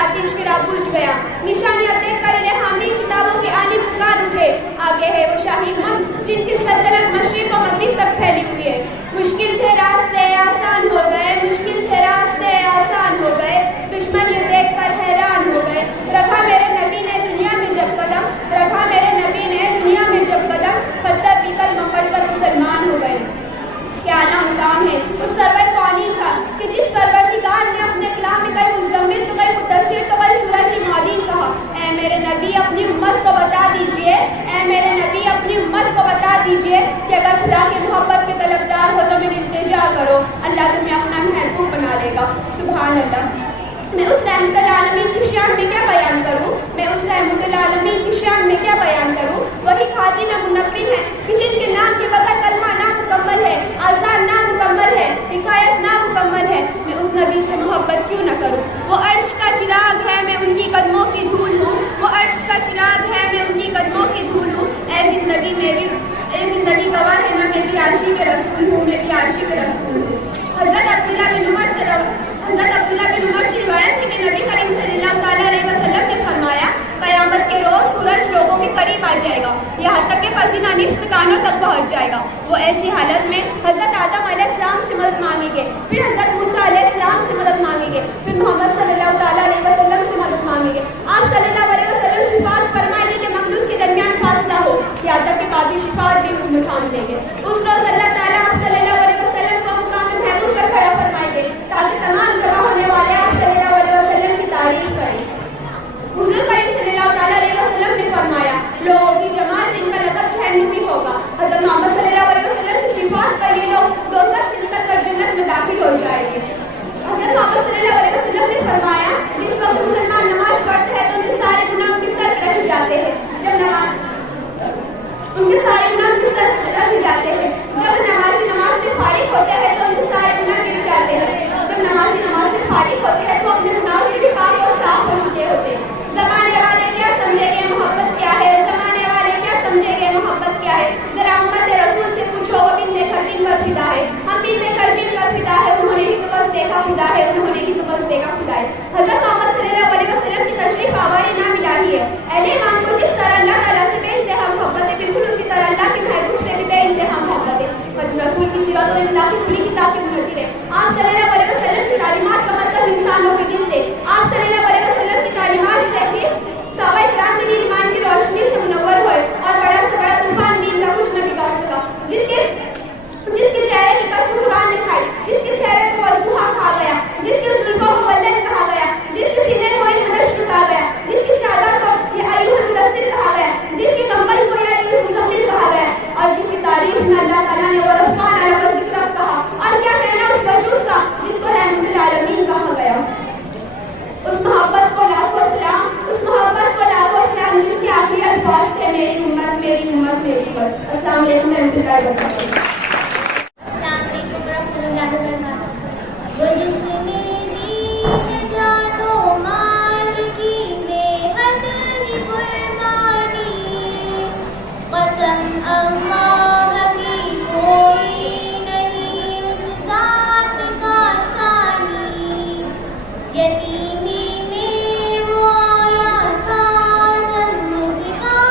یہاں تک کہ پسینہ نصف کانوں تک پہنچ جائے گا. وہ ایسی حالت میں حضرت آدم علیہ السلام سے مدد مانگیں گے, پھر حضرت موسیٰ علیہ السلام سے مدد مانگیں گے, پھر محمد صلی اللہ تعالیٰ علیہ وسلم سے مدد مانگیں گے. آپ صلی اللہ علیہ وسلم شفاعت فرمائیں گے کہ مخلوق کے درمیان فاصلہ ہو, یہاں تک کہ باقی شفاعت بھی مجھ میں تھام لیں گے. اس روز اللہ تعالیٰ آپ صلی اللہ علیہ وسلم کو مقام محمود پر کھڑا فرمائیں گے تاکہ تمام جمع ہونے والے آپ صلی اللہ علیہ وسلم کی تعریف کریں. حضور کریم صلی اللہ تعالیٰ علیہ وسلم نے فرمایا, لوگوں کی جماعت جن کا لقب جہنمی ہوگا, حضرت محمد صلی اللہ علیہ وسلم کی شفاعت پر یہ لوگ دوزخ سے نکل کر جنت میں داخل ہو جائیں گے. حضرت محمد صلی اللہ علیہ وسلم نے فرمایا, جس وقت مسلمان نماز پڑھتا ہے تو ان کے سارے گناہ ان کے سر رہ جاتے ہیں. جب ان کے سارے گناہ ان کے سر رہ جاتے ہیں. جب نمازی نماز سے فارغ ہوتے ہیں تو ان کے سارے گناہ گر جاتے ہیں. جب نمازی نماز سے فارغ ہوتے ہیں تو اپنے گناہوں سے بھی پاک اور صاف ہو چکے ہوتے ہیں. زمانے والے کیا سمجھیں گے محبت کیا ہے, زمانے والے کیا سمجھیں گے محبت کیا ہے. ذرا امت رسول سے پوچھو, وہ بنتے خرجن پر فدا ہے, ہم بنتے خرجن پر فدا ہے, انہوں نے ہی تو بس دیکھا خدا ہے, انہوں نے ہی تو بس دیکھا خدا ہے. حضرت محمد صلی اللہ علیہ وسلم کی تشریف آوری نام الہی ہے. اہل ایمان کو جس طرح اللہ تعالیٰ سے بے انتہا محبت ہے, بالکل اسی طرح اللہ کے محبوب سے بھی بے انتہا محبت ہے. رسول کی سیرت اور انتخابی کھلی کتاب کی منتی ہے. آپ صلی اللہ علیہ وسلم کی تعلیمات کا مرکز انسانوں کے دل تھے. آپ صلی اللہ علیہ وسلم کی تعلیمات سے صحابہ کرام کے ایمان کی روشنی سے منور ہوئے اور بڑا سے بڑا طوفان بھی ان کا کچھ نہ بگاڑ سکا. جس کے چہرے کی قسم قرآن نے کھائی, جس کے چہرے کو وضوحا کہا گیا, جس کے زلفوں کو ولد کہا گیا, جس کے سینے کو الحدش کہا گیا, جس کی چادر کو یہ ایوہ المدثر کہا گیا, جس کے کمبل کو یہ ایوہ المزمل کہا گیا, اور جس کی تعریف میں اللہ تعالیٰ نے ورحمان علی وذکر کہا. اور کیا کہنا اس وجود کا جس کو رحمت للعالمین کہا گیا. اس محبت کو لاکھوں سلام, اس محبت کو لاکھوں سلام جس کے آخری الفاظ تھے, میری امت میری امت میری امت. السلام علیکم ورحمۃ اللہ وبرکاتہ. السلام علیکم ورحمۃ اللہ وبرکاتہ. وہ جس نے دی جانو مال کی بے حد کی قربانی, قسم اللہ کی کوئی نہیں اس ذات کا ثانی. یتیمی میں وہ آیا تھا جب مجھ کا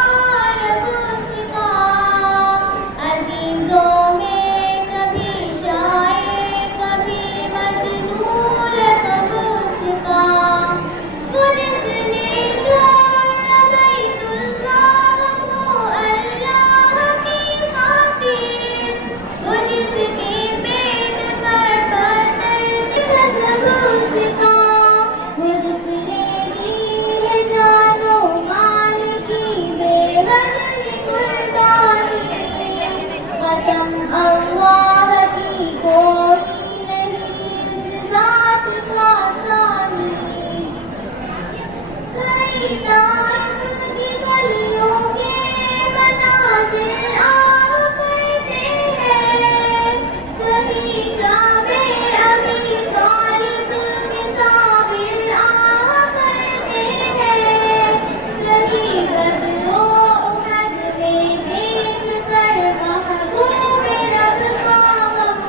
رب اس کا, عزیزوں میں کبھی شاعر کبھی مجنون لقب اس کا. وہ جس نے چھوڑا بیت اللہ کو اللہ کی خاطر, وہ جس کے پیٹ پر پتھر لقب اس کا. وہ جس نے دی ہے جان و مال کی بے حد قربانی, قسم اللہ کی کوئی نہیں ذات کا ثانی. کئی طائف کی گلیوں کے مناظر آ کرتے ہیں, کبھی شام ابی طالب کے صابر آ کرتے ہیں, کبھی غزل و احد میں دیکھ کر محبوب رب کا غم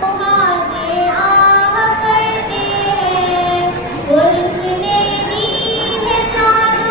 مہاجر آ کرتے ہیں. وہ جس نے دی ہے جان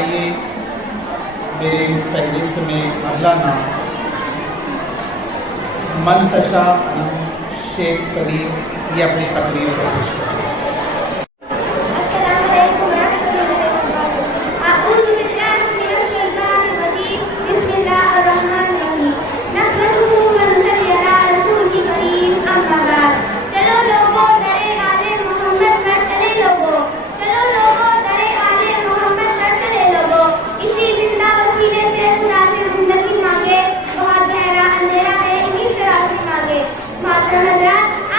आइए मेरे फहरिस्त में अगला नाम मंतशा अनम शेख सलीम, ये अपनी तकरीर पेश करें।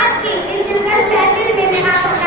आज की इस दिलकश महफिल में मैं आप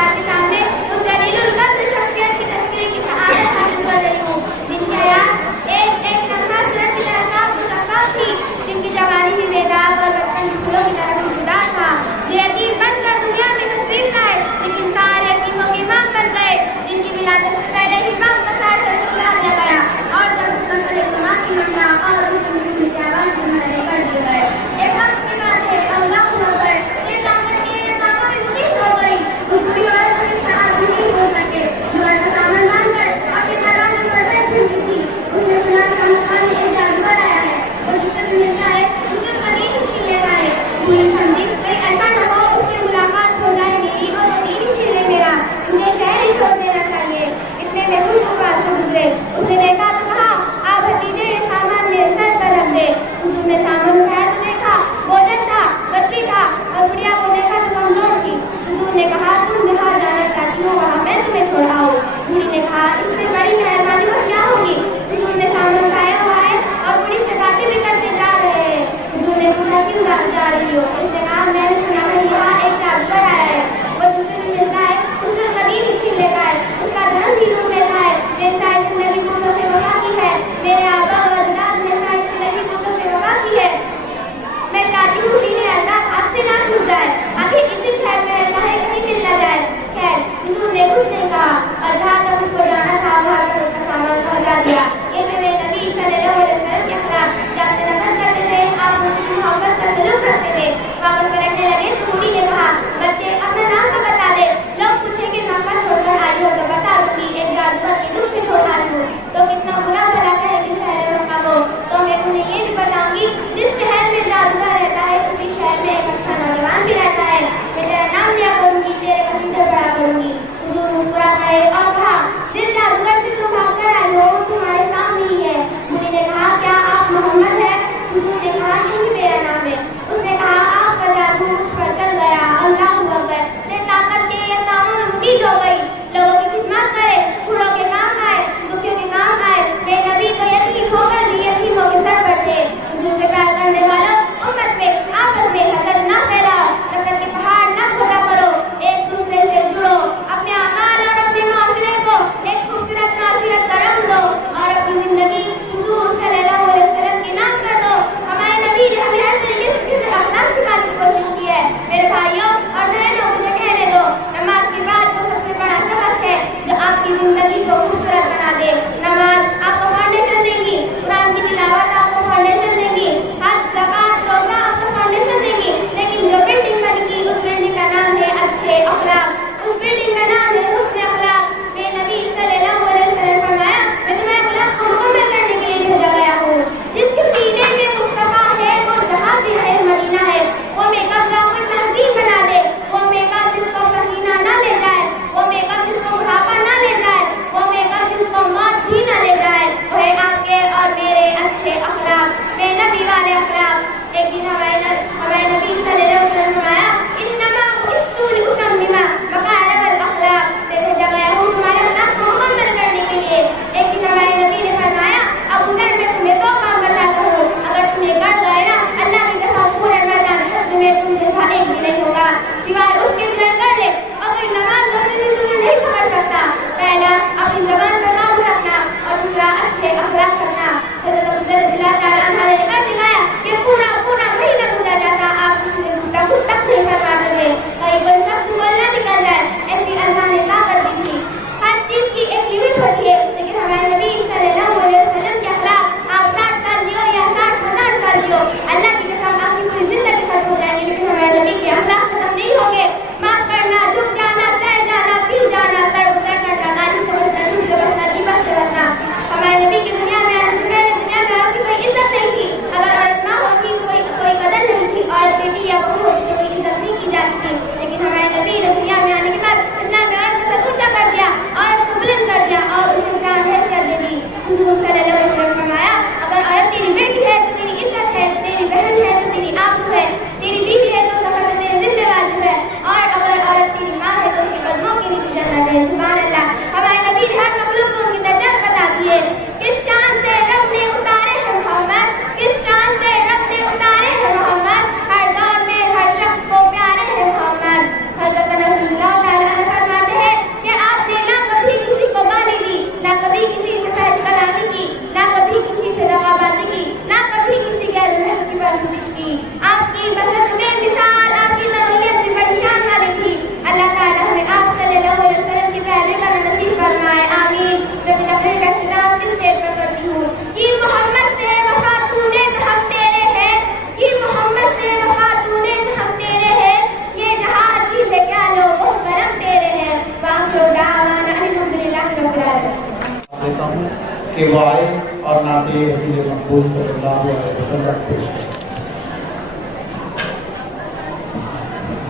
کہ وہ آئے اور نعت رسول مقبول صلی اللہ علیہ وسلم پیش کریں۔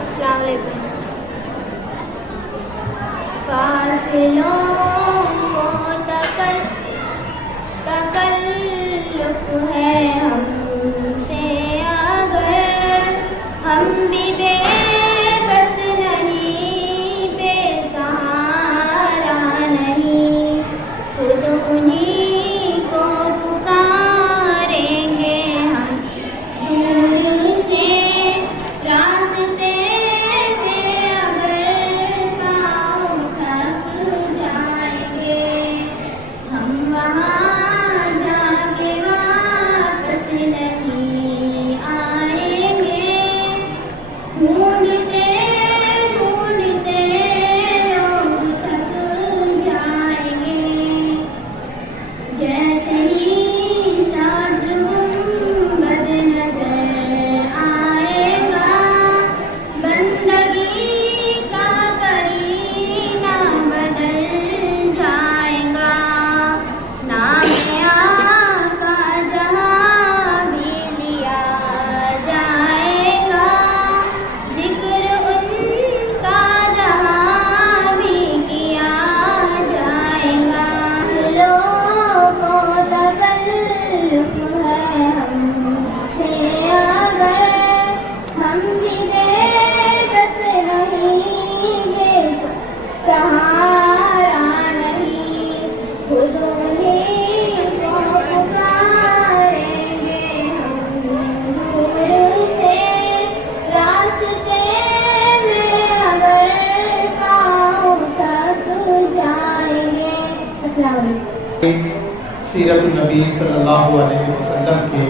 السلام علیکم۔ فاصلوں کو تکلف ہے ہم سے اگر ہم بھی بے بس نہیں، بے سہارا نہیں، خود انہیں کو پکاریں گے ہم دور سے راستے میں اگر پاؤں تھک جائیں گے ہم وہاں جا کے واپس نہیں آئیں گے، ڈھونڈتے ڈھونڈتے لوگ تھک جائیں گے، جیسے ہی ساز گنبد نظر آئے گا، بندگی کا کرینہ بدل جائے گا، نام آقا جہاں بھی لیا جائے گا، ذکر ان کا جہاں بھی کیا جائے گا، لوگوں کو تکلف ہے ہم سے اگر ہم بھی بے بس نہیں، بے سہارا نہیں، خود انہیں کو پکاریں گے ہم دور سے راستے میں اگر پاؤں تھک جائیں گے۔ السلام علیکم۔ سیرت النبی صلی اللہ علیہ وسلم کے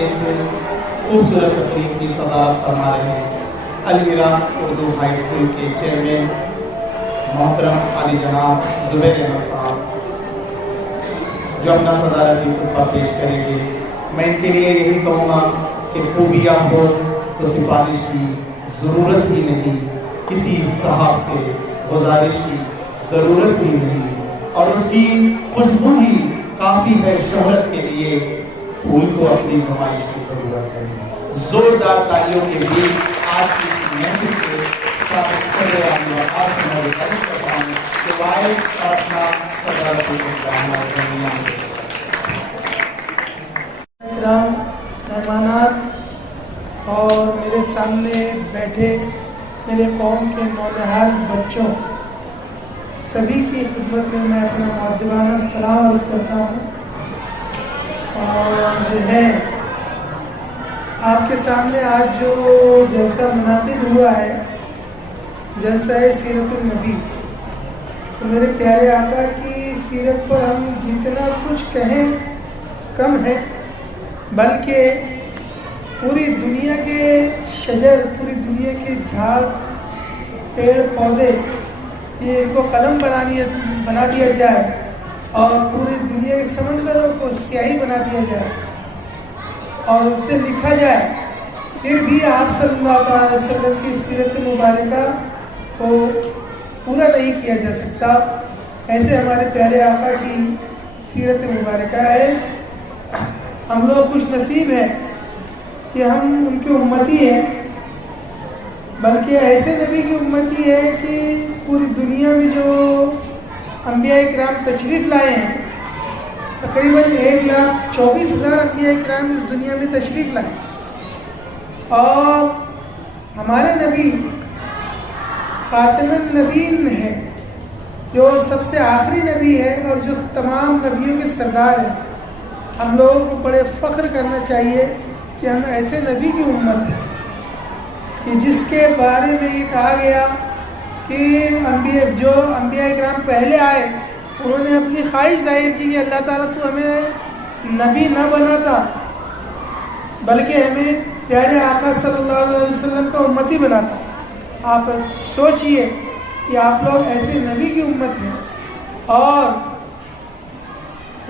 اس خوبصورت تقریب کی صدارت فرما رہے ہیں العراق اردو ہائی اسکول کے چیئرمین محترم علی جناب زبیر احمد صاحب، جو اپنا صدارتی خطبہ پیش کریں گے۔ میں ان کے لیے یہی کہوں گا کہ خوبیاں ہو تو سفارش کی ضرورت ہی نہیں، کسی صاحب سے گزارش کی ضرورت ہی نہیں، اور اس کی خوشبو ہی کافی ہے شہرت کے لیے، پھول کو اپنی نمائش کی ضرورت ہے۔ زوردار تالیوں کے لیے آج کی محفل کے ساتھ صدر اعظم اور آپ سے میں گزارش کرتا ہوں کہ وائس اور اپنا صدارتی خطبہ درمیان میں۔ اکرام مہمانات اور میرے سامنے بیٹھے میرے قوم کے نونہال بچوں، سبھی کی خدمت میں اپنا مؤدبانہ سلام عرض کرتا ہوں، اور جو ہے آپ کے سامنے آج جو جلسہ منعقد ہوا ہے، جلسہ سیرت النبی، تو میرے پیارے آقا کی سیرت پر ہم جتنا کچھ کہیں کم ہے، بلکہ پوری دنیا کے شجر، پوری دنیا کے جھاڑ پیڑ پودے، یہ ان کو قلم بنا دیا جائے اور پوری دنیا کے سمندروں کو سیاہی بنا دیا جائے اور اس سے لکھا جائے، پھر بھی آپ صلی اللہ علیہ وسلم کی سیرت مبارکہ کو پورا نہیں کیا جا سکتا۔ ایسے ہمارے پیارے آقا کی سیرت مبارکہ ہے۔ ہم لوگ خوش نصیب ہیں کہ ہم ان کے امتی ہیں، بلکہ ایسے نبی کی امتی ہے کہ پوری دنیا میں جو انبیاء کرام تشریف لائے ہیں، تقریباً 1,24,000 انبیاء کرام اس دنیا میں تشریف لائے، اور ہمارے نبی خاتم النبیین ہے، جو سب سے آخری نبی ہے اور جو تمام نبیوں کے سردار ہیں۔ ہم لوگوں کو بڑے فخر کرنا چاہیے کہ ہم ایسے نبی کی امت ہیں کہ جس کے بارے میں یہ کہا گیا کہ جو انبیاء کرام پہلے آئے، انہوں نے اپنی خواہش ظاہر کی کہ اللہ تعالیٰ تو ہمیں نبی نہ بناتا، بلکہ ہمیں پیارے آقا صلی اللہ علیہ وسلم کا امتی بناتا۔ آپ سوچئے کہ آپ لوگ ایسے نبی کی امت ہیں، اور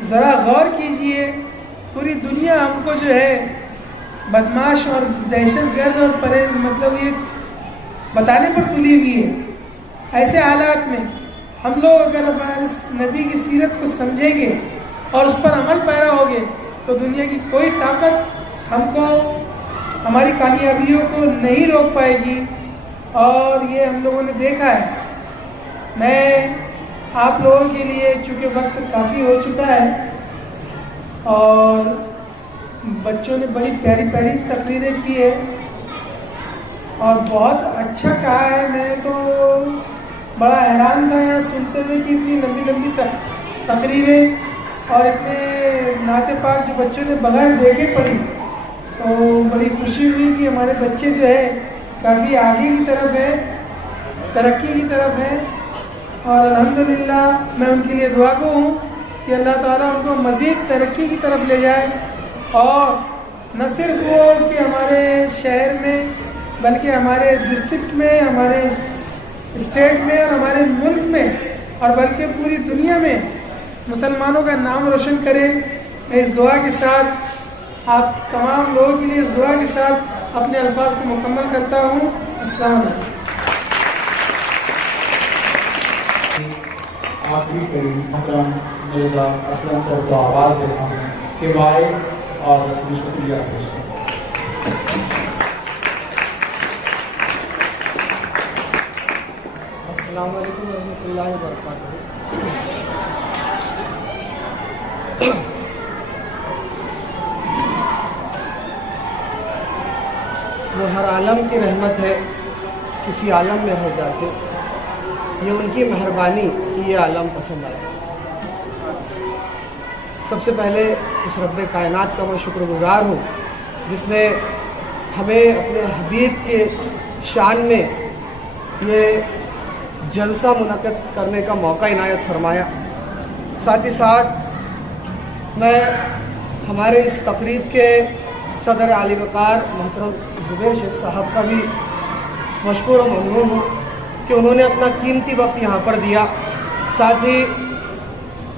ذرا غور کیجئے، پوری دنیا ہم کو جو ہے بدماش اور دہشت گرد اور مطلب یہ بتانے پر تلی ہوئی ہے۔ ایسے حالات میں ہم لوگ اگر ہمارے نبی کی سیرت کو سمجھیں گے और उस पर अमल पैरा होगे तो दुनिया की कोई ताकत हमको हमारी कामयाबियों को नहीं रोक पाएगी। और ये हम लोगों ने देखा है। मैं आप लोगों के लिए, चूँकि वक्त काफ़ी हो चुका है और बच्चों ने बड़ी प्यारी प्यारी तकरीरें की है और बहुत अच्छा कहा है। मैं तो बड़ा हैरान था यहाँ सुनते हुए कि इतनी लंबी लंबी तकरीरें और इतने नाते पाक जो बच्चों ने बगैर देखे पढ़ी, तो बड़ी खुशी हुई कि हमारे बच्चे जो है काफ़ी आगे की तरफ है, तरक्की की तरफ है। और अल्हम्दुलिल्लाह मैं उनके लिए दुआ को हूँ कि अल्लाह ताला उनको मज़ीद तरक्की की तरफ ले जाए और न सिर्फ वो कि हमारे शहर में बल्कि हमारे डिस्ट्रिक्ट में, हमारे स्टेट में और हमारे मुल्क में और बल्कि पूरी दुनिया में मुसलमानों का नाम रोशन करे। मैं इस दुआ के साथ आप तमाम लोगों के लिए इस दुआ के साथ अपने अल्फाज को मुकम्मल करता हूँ। अस्सलाम वालेकुम। आखिरी करीब मोहतरम मिर्ज़ा असलम सर को आवाज़ देता हूँ कि वाए और रस्मी शुक्रिया पेश करें। अस्सलाम वालेकुम रहमतुल्लाहि व बरकातहू। वो हर आलम की रहमत है, किसी आलम में हो जाते, ये उनकी मेहरबानी कि ये आलम पसंद आया। सबसे पहले उस रब्बे कायनात का मैं शुक्रगुजार हूँ जिसने हमें अपने हबीब के शान में ये जलसा मुनक़्क़िद करने का मौका इनायत फरमाया। साथ ही साथ मैं हमारे इस तकरीब के सदर आली वक़ार मोहतरम ज़ुबैर शेख साहब का भी मशकूर और ममनून हूँ कि उन्होंने अपना कीमती वक्त यहाँ पर दिया। साथ ही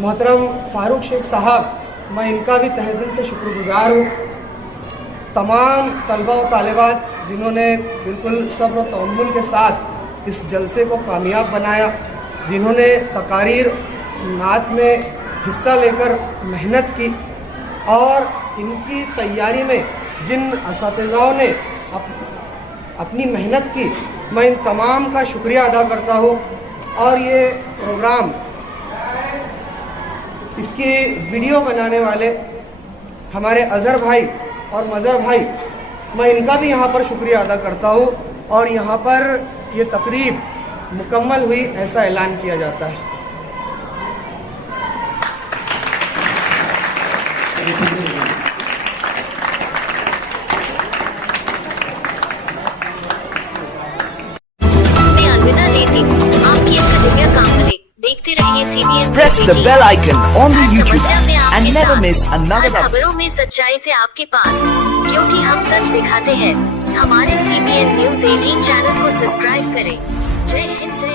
मोहतरम फ़ारूक शेख साहब, मैं इनका भी तहे दिल से शुक्रगुजार हूँ। तमाम तलबा व तालिबात जिन्होंने बिल्कुल सब्र व तअम्मुल के साथ इस जलसे को कामयाब बनाया, जिन्होंने तकारीर नात में हिस्सा लेकर मेहनत की और इनकी तैयारी में जिन असातिज़ाओं ने अपनी मेहनत की, मैं इन तमाम का शुक्रिया अदा करता हूँ। और ये प्रोग्राम, इसकी वीडियो बनाने वाले हमारे अज़हर भाई और मज़हर भाई, मैं इनका भी यहाँ पर शुक्रिया अदा करता हूँ। और यहाँ पर ये तकरीब मुकम्मल हुई ऐसा ऐलान किया जाता है। मैं अलविदा लेती हूँ। आपकी अकादमिया कामले देखते रहिए CBN Press the bell icon on the her YouTube समस्या में आपके and never साथ। miss another हर खबरों में सच्चाई से आपके पास, क्योंकि हम सच दिखाते हैं। हमारे CBN News 18 चैनल को सब्सक्राइब करें। जय हिंद, जय